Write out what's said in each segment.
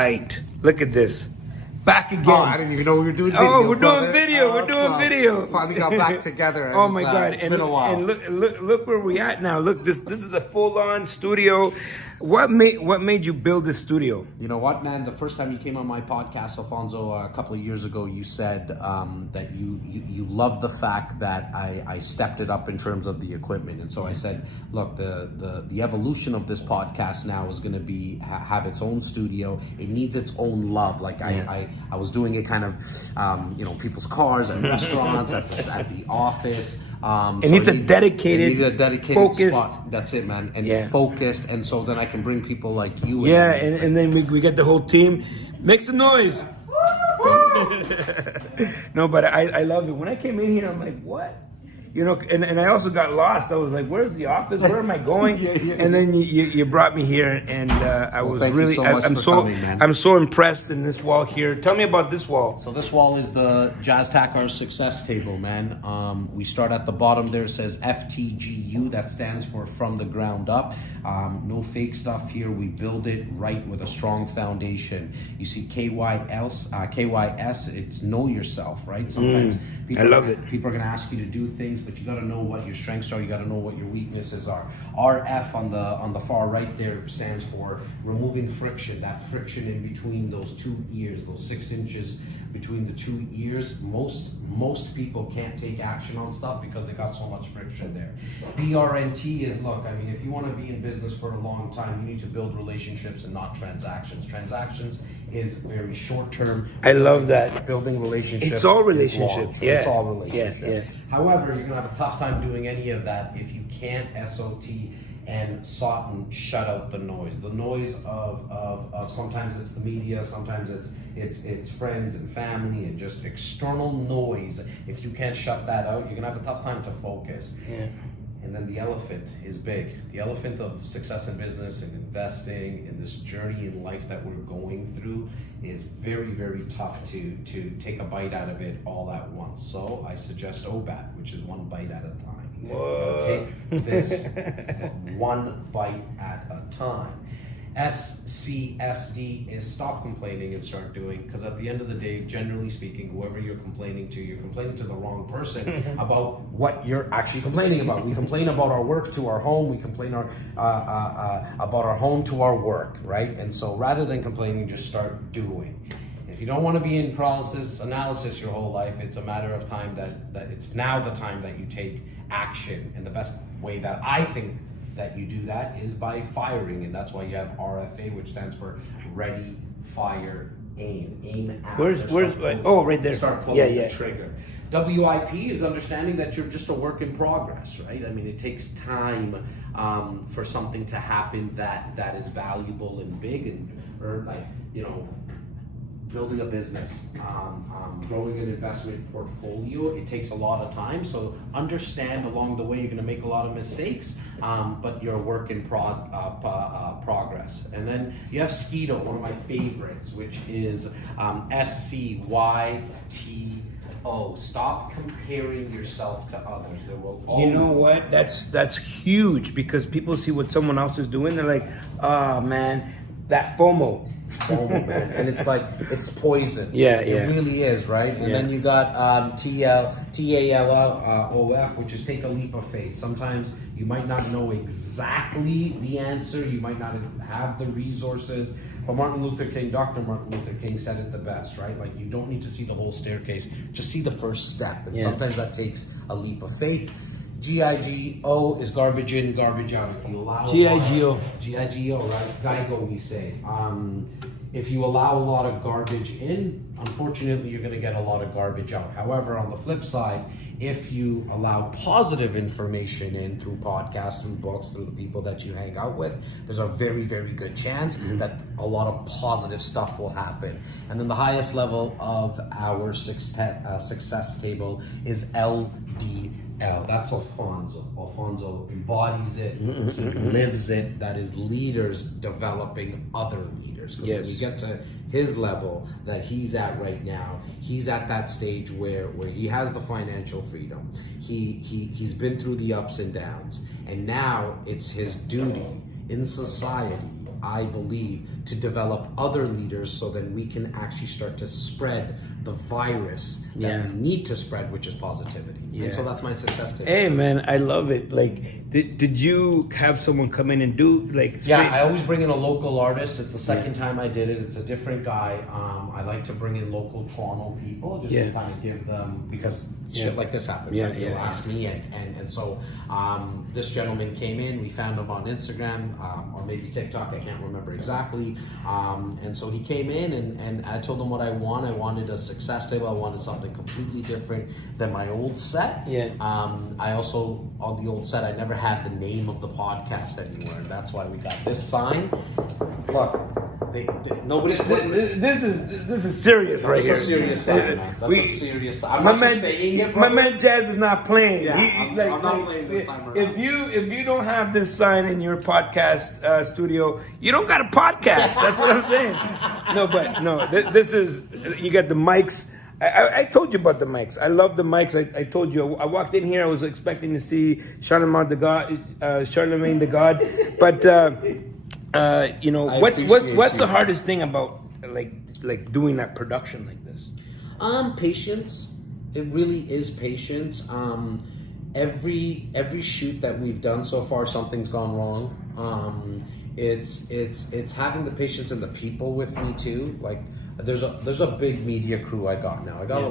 right. Look at this. Back again. Oh, I didn't even know we were doing video. Oh, we're brother. doing video. We're doing video. Finally got back together. Oh my God! It's been a while. And look where we at now. Look, this is a full-on studio. What made you build this studio? You know what, man? The first time you came on my podcast, Alfonso, a couple of years ago, you said that you loved the fact that I stepped it up in terms of the equipment, and so I said, look, the evolution of this podcast now is going to be have its own studio. It needs its own love. Like I was doing it kind of, people's cars, at restaurants, at the office. It needs a dedicated focused spot. That's it, man. And focused, and so then I can bring people like you. And then we get the whole team. Make some noise. No, but I love it. When I came in here, I'm like, what? And I also got lost. I was like, where's the office? Where am I going? And then you brought me here, and I was really, I'm so impressed in this wall here. Tell me about this wall. So this wall is the Jas Takhar success table, man. We start at the bottom there. It says FTGU. That stands for from the ground up. No fake stuff here. We build it right with a strong foundation. You see KYS. It's know yourself, right? Sometimes I love it. People are going to ask you to do things, but you got to know what your strengths are. You got to know what your weaknesses are. RF on the far right there stands for removing friction. That friction in between those two ears, those 6 inches between the two ears. Most people can't take action on stuff because they got so much friction there. BRNT is, look, I mean, if you want to be in business for a long time, you need to build relationships and not transactions. Transactions is very short term. I love that. Building relationships. It's all relationships. It's all relationships. Yeah. However, you're gonna have a tough time doing any of that if you can't SOT and shut out the noise. The noise of sometimes it's the media, sometimes it's friends and family and just external noise. If you can't shut that out, you're gonna have a tough time to focus. Yeah. And then the elephant is big. The elephant of success in business and investing in this journey in life that we're going through is very, very tough to take a bite out of it all at once. So I suggest OBAT, which is one bite at a time. Whoa. Take this one bite at a time. SCSD is stop complaining and start doing, because at the end of the day, generally speaking, whoever you're complaining to the wrong person about what you're actually complaining about. We complain about our work to our home, we complain about our home to our work, right? And so rather than complaining, just start doing. If you don't want to be in analysis your whole life, it's a matter of time that it's now the time that you take action. And the best way that I think that you do that is by firing, and that's why you have RFA, which stands for ready, fire, aim. Aim after. Where's oh, right there. Start pulling the trigger. WIP is understanding that you're just a work in progress, right? I mean, it takes time for something to happen that is valuable and big, or building a business, growing an investment portfolio. It takes a lot of time, so understand along the way you're going to make a lot of mistakes, but you're a work in progress. And then you have SKITO, one of my favorites, which is SCYTO. Stop comparing yourself to others. There will always... You know what? That's huge, because people see what someone else is doing. They're like, oh man, that FOMO, man. And it's like, it's poison. It really is, right? And then you got TALOF, which is take a leap of faith. Sometimes you might not know exactly the answer, you might not have the resources, but Dr. Martin Luther King said it the best, right? Like, you don't need to see the whole staircase, just see the first step. And sometimes that takes a leap of faith. GIGO is garbage in, garbage out. If you allow GIGO, right? GIGO, we say. If you allow a lot of garbage in, unfortunately, you're going to get a lot of garbage out. However, on the flip side, if you allow positive information in through podcasts, through books, through the people that you hang out with, there's a very, very good chance that a lot of positive stuff will happen. And then the highest level of our success table is LDL. That's Alfonso. Alfonso embodies it, he lives it. That is leaders developing other leaders. Because when we get to his level that he's at right now, he's at that stage where he has the financial freedom. He's been through the ups and downs, and now it's his duty in society I believe, to develop other leaders so then we can actually start to spread the virus that we need to spread, which is positivity. And so that's my success tip. Hey man, I love it. Like, did you have someone come in and do like? Yeah, I always bring in a local artist. It's the second time I did it. It's a different guy. I like to bring in local Toronto people just to kind of give them, because shit like this happened. Yeah, right? They'll ask me, and so this gentleman came in. We found him on Instagram or maybe TikTok. I can't remember exactly. And so he came in, and I told him what I want. I wanted a success table. I wanted something completely different than my old set. I also, on the old set, I never had the name of the podcast anywhere, and that's why we got this sign. Look, nobody's putting this is serious right here. That's a serious sign, man. That's a serious sign. I'm not just saying it, my man Jas is not playing. Yeah, I'm not playing this time around. If you don't have this sign in your podcast studio, you don't got a podcast. That's what I'm saying. This is, you got the mics. I told you about the mics. I love the mics. I told you. I walked in here. I was expecting to see Charlemagne the God, but what's the hardest thing about like doing that production like this? Patience. It really is patience. Every shoot that we've done so far, something's gone wrong. It's having the patience and the people with me too. Like, there's a big media crew I got now. I got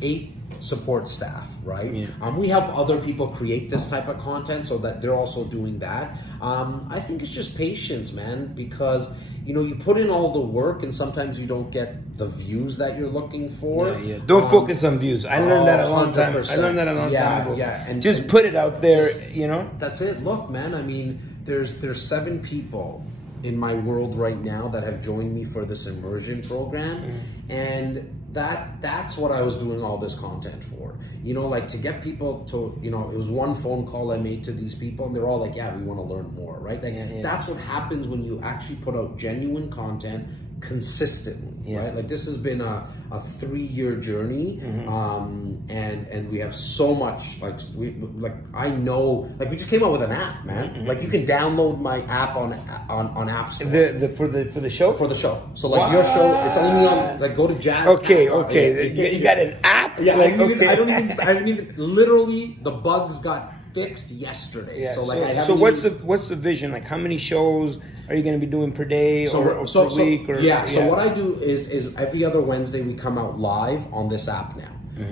eight support staff, right? We help other people create this type of content so that they're also doing that. I think it's just patience, man, because you put in all the work and sometimes you don't get the views that you're looking for. Don't focus on views. I learned that a long time. I learned that a long time ago. And just put it out there. That's it. Look, man. I mean, there's 7 people in my world right now that have joined me for this immersion program, and that's what I was doing all this content for. Like, to get people to, it was one phone call I made to these people, and they're all like, yeah, we want to learn more, right? Like, that's what happens when you actually put out genuine content consistently, right? Like, this has been a 3-year journey, and we have so much, I know, we just came out with an app, man. Like, you can download my app on App Store. For the show? For the show. So your show, it's only on, go to Jas. Okay. You got an app? Yeah, I haven't even, literally, the bugs got fixed yesterday. So what's the vision? Like, how many shows are you going to be doing per day or per week? So what I do is every other Wednesday we come out live on this app now.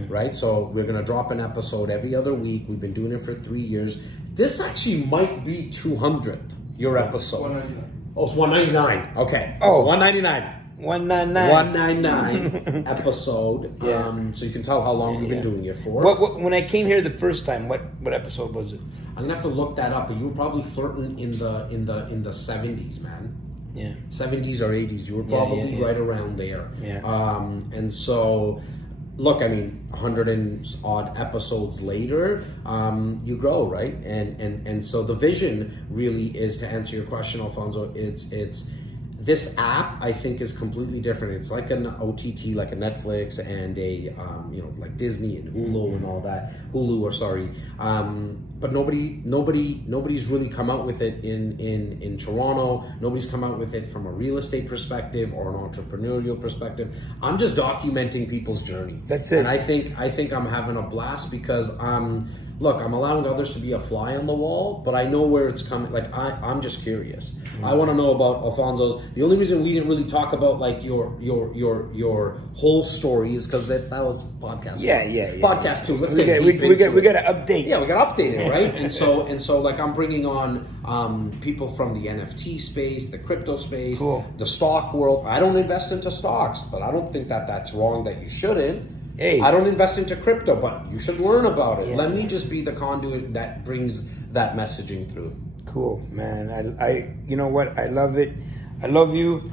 Right? So we're going to drop an episode every other week. We've been doing it for 3 years. This actually might be 200th, your episode. 199. Oh, it's 199. Okay. Oh, 199. 199 episode. So you can tell how long we've been doing it for. When I came here the first time, what episode was it? I'm gonna have to look that up, but you were probably flirting in the 70s, man. 70s or 80s. You were probably right around there. And so, look, I mean, 100 and odd episodes later, you grow, right? And so the vision really is, to answer your question, Alfonso. It's this app, I think, is completely different. It's like an OTT, like a Netflix and a like Disney and Hulu and all that. But nobody's really come out with it in Toronto. Nobody's come out with it from a real estate perspective or an entrepreneurial perspective. I'm just documenting people's journey. That's it. And I think I'm having a blast because look, I'm allowing others to be a fly on the wall, but I know where it's coming. Like, I'm just curious. I want to know about Alfonso's. The only reason we didn't really talk about like your whole story is because that was podcast. Podcast 2. Let's get deep into it. We got to update. Yeah, we got to update it, right? and so like, I'm bringing on people from the NFT space, the crypto space, the stock world. I don't invest into stocks, but I don't think that's wrong that you shouldn't. Hey. I don't invest into crypto, but you should learn about it. Let me just be the conduit that brings that messaging through. Cool, man. I you know what? I love it. I love you.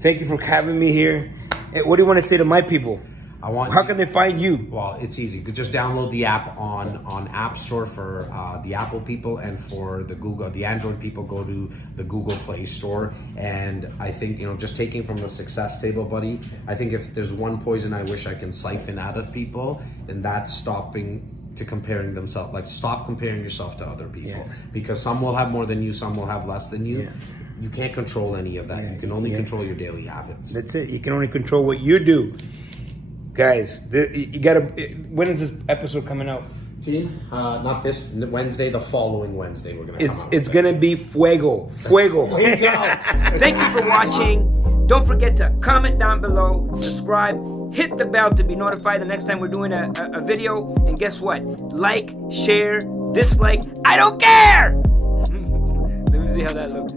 Thank you for having me here. Hey, what do you want to say to my people? How can they find you? Well, it's easy. You could just download the app on App Store for the Apple people, and for the Android people, go to the Google Play Store. And I think, just taking from the success table, buddy, I think if there's one poison I wish I can siphon out of people, then that's stopping to comparing themselves. Like, stop comparing yourself to other people, because some will have more than you, some will have less than you. You can't control any of that. You can only control your daily habits. That's it. You can only control what you do. Guys, you gotta. When is this episode coming out? Team, not this Wednesday, the following Wednesday we're gonna come out. It's gonna be fuego. Thank you for watching. Don't forget to comment down below, subscribe, hit the bell to be notified the next time we're doing a video. And guess what? Like, share, dislike, I don't care! Let me see how that looks.